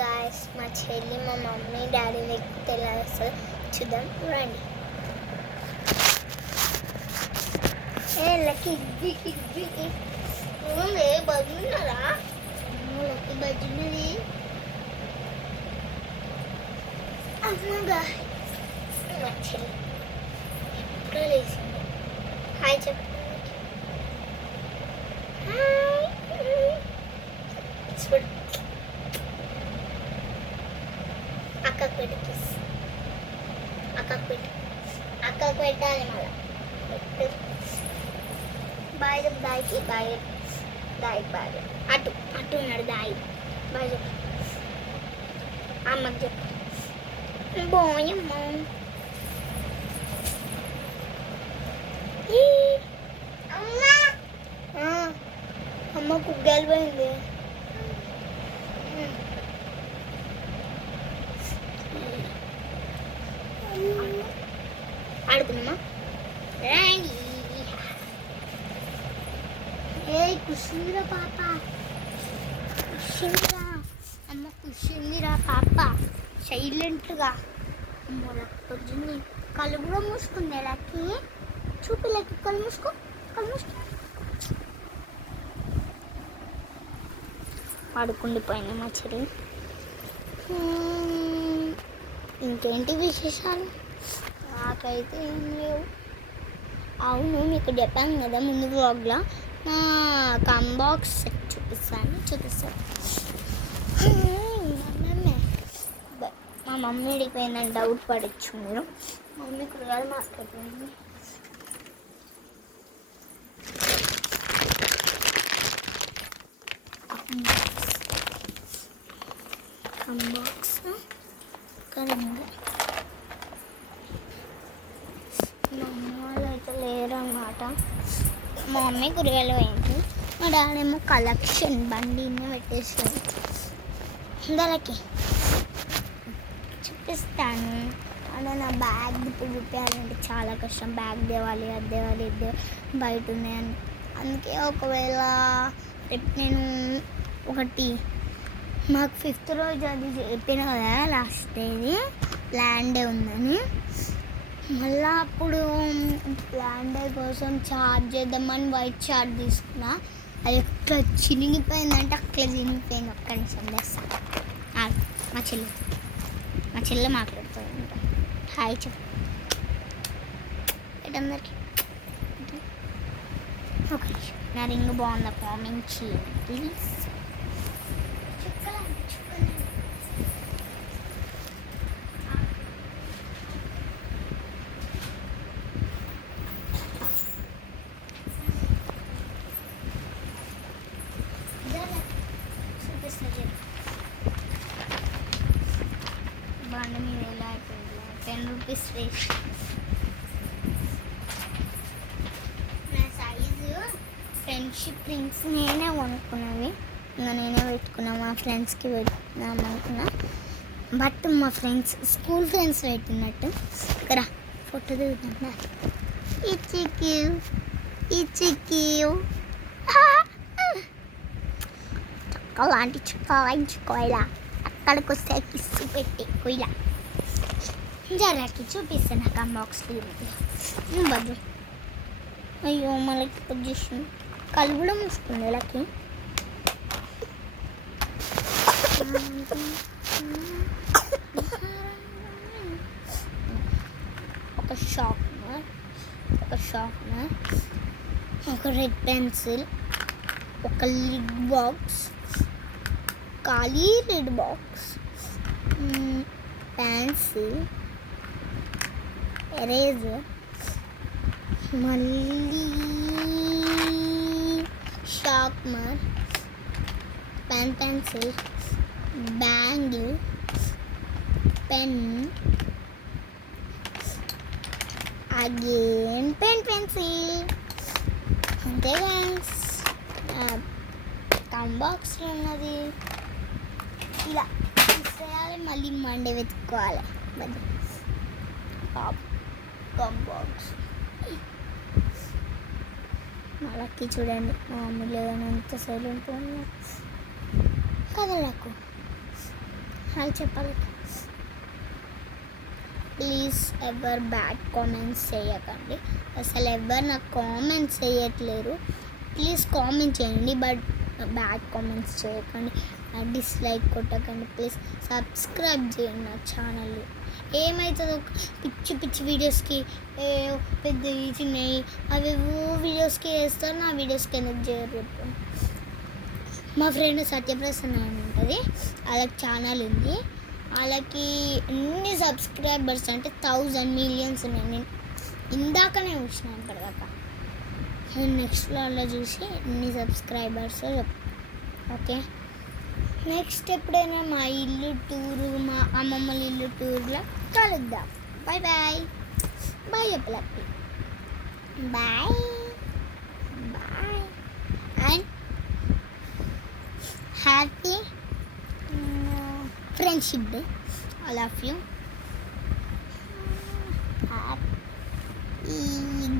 Guys మా చెల్లి మా మమ్మీ డాడీ లేకపోతే ఎలా వస్తుందో చూద్దాం రండి. లక్కీ బజున్నారా? లక్కీ బజున్నది అమ్మగా మా చెల్లి ఎప్పుడో లేచింది. హాయ్ చెప్పు. అక్కకు పెట్టు కిస్. అక్కకు పెట్టాలి మళ్ళా. బాయ్ చెప్పు దాయికి. బాయ్ అటు ఉన్నాడు దాయి. బాయ్ చెప్పు అమ్మకి చెప్పు. బోయమ్మ అమ్మ కుగ్గాలి పోయింది. ఆడుకుందామా రండి. కుషిందిరా పాప, కుషిందిరా అమ్మ, కుషిందిరా పాప సైలెంట్గా. అమ్మో లక్కొచ్చింది. కళ్ళు కూడా మూసుకుంది లక్కి. చూపి లక్కి కళ్ళు మూసుకో. ఆడుకుండిపోయింది మా చెల్లి. ఇంకేంటి విశేషాలు? నాకైతే ఏం లేవు. అవును మీకు చెప్పాను కదా ముందు వ్లాగ్లో నా కంబాక్స్ సెట్ చూపిస్తాను. మా మమ్మీ అడిగిపోయిందని డౌట్ పడచ్చు మీరు. మమ్మీ కూరగాయలు మాట్లాడుతుంది. కంబాక్స్ కరెంగా మా అమ్మ వాళ్ళు అయితే లేరన్నమాట. మా మమ్మీ కూరగాయలు పోయింది. మా డాడీ ఏమో కలెక్షన్ బండిని పెట్టేసాడు. అందరికి చూపిస్తాను. అంటే నా బ్యాగ్ ఇప్పుడు చూపించాలంటే చాలా కష్టం. బ్యాగ్ తేవాలి, అది తేవాలి, ఇది బయట ఉన్నాయని. అందుకే ఒకవేళ రేపు నేను ఒకటి మాకు 5th రోజు అది చెప్పిన కదా లాస్ట్ డేది ప్లాన్ డే ఉందని. మళ్ళీ అప్పుడు ప్లాన్ డే కోసం చార్జ్ చేద్దామని వైట్ చార్జ్ తీసుకున్నా. అది ఎట్లా చినిగిపోయిందంటే అట్లా చినిగిపోయింది. ఒక్క నిమిషం చేస్తాను. మా చెల్లి మాట్లాడుతుంది. హాయ్ చెప్పు అందరికి. ఒక నిమిషం, నా రింగ్ బాగుందా కామెంట్ ప్లీజ్. బండి మీద ఎలా అయిపోయింది. 10 రూపీస్ వేస్ట్. నా సైజు ఫ్రెండ్షిప్ రింగ్స్ నేనే కొనుక్కున్నవి. ఇంకా నేనే పెట్టుకున్నా. మా ఫ్రెండ్స్కి పెట్టుకున్నాం అనుకున్నా. బట్ మా ఫ్రెండ్స్ స్కూల్ ఫ్రెండ్స్ పెట్టినట్టు. ఇక్కడ ఫోటో దిగుతున్నా. ఇచ్చిక్యూ అలాంటి చుక్కాయించుకోవాలా. అక్కడికి వస్తే కిస్సు పెట్టి కొయ్యలా జరాకి చూపిస్తాను. నాకు ఆ బాక్స్ బద్దు. అయ్యో మనకి పొజిషన్ కళ్ళు కూడా మూసుకుంది లకి. ఒక షార్ప్నర్, ఒక రెడ్ పెన్సిల్, ఒక లిడ్ బాక్స్, ఖాళీ రెడ్ బాక్స్, పెన్సిల్, ఎరేజర్, మళ్ళీ sharpener, pencil, bangle, pen, again pencil. అంతే గాయ్స్. కంబాక్స్లో ఉన్నది ఇలా తీసేయాలి. మళ్ళీ మండే వెతుక్కోవాలి. కంబాక్స్ వాళ్ళకి చూడండి. మా మమ్మీ లేదని ఎంత సైలెంట్ ఉన్నా కదలకు. హాయ్ చెప్పాలి. ప్లీజ్ ఎవరు బ్యాడ్ కామెంట్స్ చేయకండి. అసలు ఎవరు నాకు కామెంట్స్ చేయట్లేరు. ప్లీజ్ కామెంట్ చేయండి, బట్ బ్యాడ్ కామెంట్స్ చేయకండి, డిస్లైక్ కొట్టకండి. ప్లీజ్ సబ్స్క్రైబ్ చేయండి నా ఛానల్. ఏమవుతుందో పిచ్చి పిచ్చి వీడియోస్కి పెద్ద చిన్నవి అవేవో వీడియోస్కి వేస్తారు, నా వీడియోస్కి ఎందుకు చేయరు చెప్పండి. మా ఫ్రెండ్ సత్యప్రసన్న అని ఉంటుంది, వాళ్ళకి ఛానల్ ఉంది. వాళ్ళకి ఎన్ని సబ్స్క్రైబర్స్ అంటే 1000 మిలియన్స్ ఉన్నాయి. నేను ఇందాకనే చూసిన ఇప్పటిదాకా. నెక్స్ట్లో అలా చూసి ఎన్ని సబ్స్క్రైబర్స్ ఓకే. నెక్స్ట్ ఎప్పుడైనా మా ఇల్లు టూరు, మా అమ్మమ్మల ఇల్లు టూర్లో కలుద్దాం. Bye bye. బాయ్ చెప్పలకి. Bye bye and happy friendship day. I love you. ఈ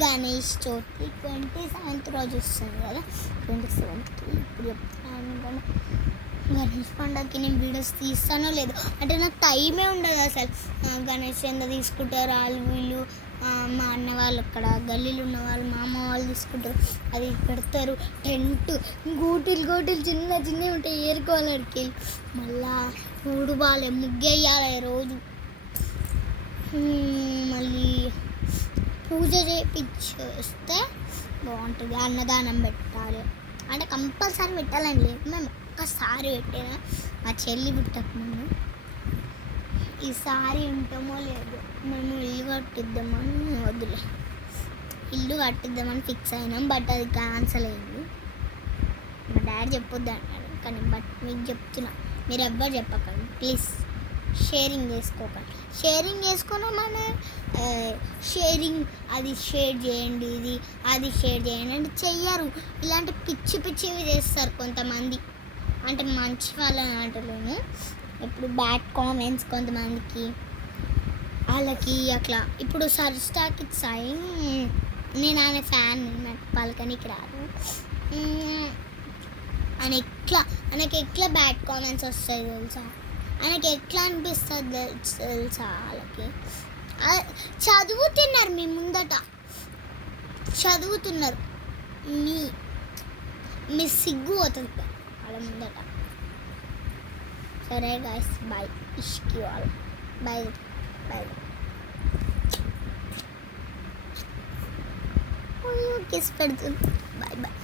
గణేష్ చవితి 27th రోజు వస్తుంది కదా, 27th ఇప్పుడు చెప్తాను కానీ గణేష్ పండుగకి నేను వీడియోస్ తీస్తానో లేదు, అంటే నాకు టైమే ఉండదు అసలు. గణేష్ ఎంత తీసుకుంటారు వాళ్ళు వీళ్ళు, మా అన్న వాళ్ళు అక్కడ గల్లీలు ఉన్న వాళ్ళు, మా అమ్మ వాళ్ళు తీసుకుంటారు, అది పెడతారు టెంట్, గోటీలు చిన్న చిన్నవి ఉంటాయి, ఏరుకోవాలి అడికి, మళ్ళా ఊడుబాలి, ముగ్గేయాలి రోజు, మళ్ళీ పూజ చేయించి వస్తే బాగుంటుంది. అన్నదానం పెట్టాలి అంటే కంపల్సరీ పెట్టాలండి. మేము ఒక్కసారి పెట్టినా మా చెల్లి పుట్టకముందు, ఈసారి ఉంటామో లేదు. మేము ఇల్లు కట్టిద్దామని వద్దులే, ఇల్లు కట్టిద్దామని ఫిక్స్ అయినాం, బట్ అది క్యాన్సల్ అయింది. మా డాడీ చెప్పొద్దు అన్నాడు, కానీ బట్ మీకు చెప్తున్నా, మీరు ఎవ్వరు చెప్పకండి ప్లీజ్. షేరింగ్ చేసుకోకండి. షేరింగ్ చేసుకున్నామని షేరింగ్ అది షేర్ చేయండి, ఇది అది షేర్ చేయండి అంటే చెయ్యరు. ఇలాంటి పిచ్చి పిచ్చివి చేస్తారు కొంతమంది, అంటే మంచి వాళ్ళని అంటలేను, ఇప్పుడు బ్యాడ్ కామెంట్స్ కొంతమందికి వాళ్ళకి అట్లా. ఇప్పుడు సరిస్టాకి సాయి, నేను ఆయన ఫ్యాన్, నాకు పలకనికి రాదు. ఆయనకి ఎట్లా బ్యాడ్ కామెంట్స్ వస్తాయి తెలుసా, ఆయనకి ఎట్లా అనిపిస్తుంది తెలుసా, వాళ్ళకి చదువుతున్నారు, మీ ముందట చదువుతున్నారు, మీ సిగ్గు అవుతుంది వాళ్ళ ముందట. సరే గాయస్, బాయ్. ఇష్కి వాళ్ళు బాయ్ బాయ్. కిస్ పెడుతుంది. Bye bye.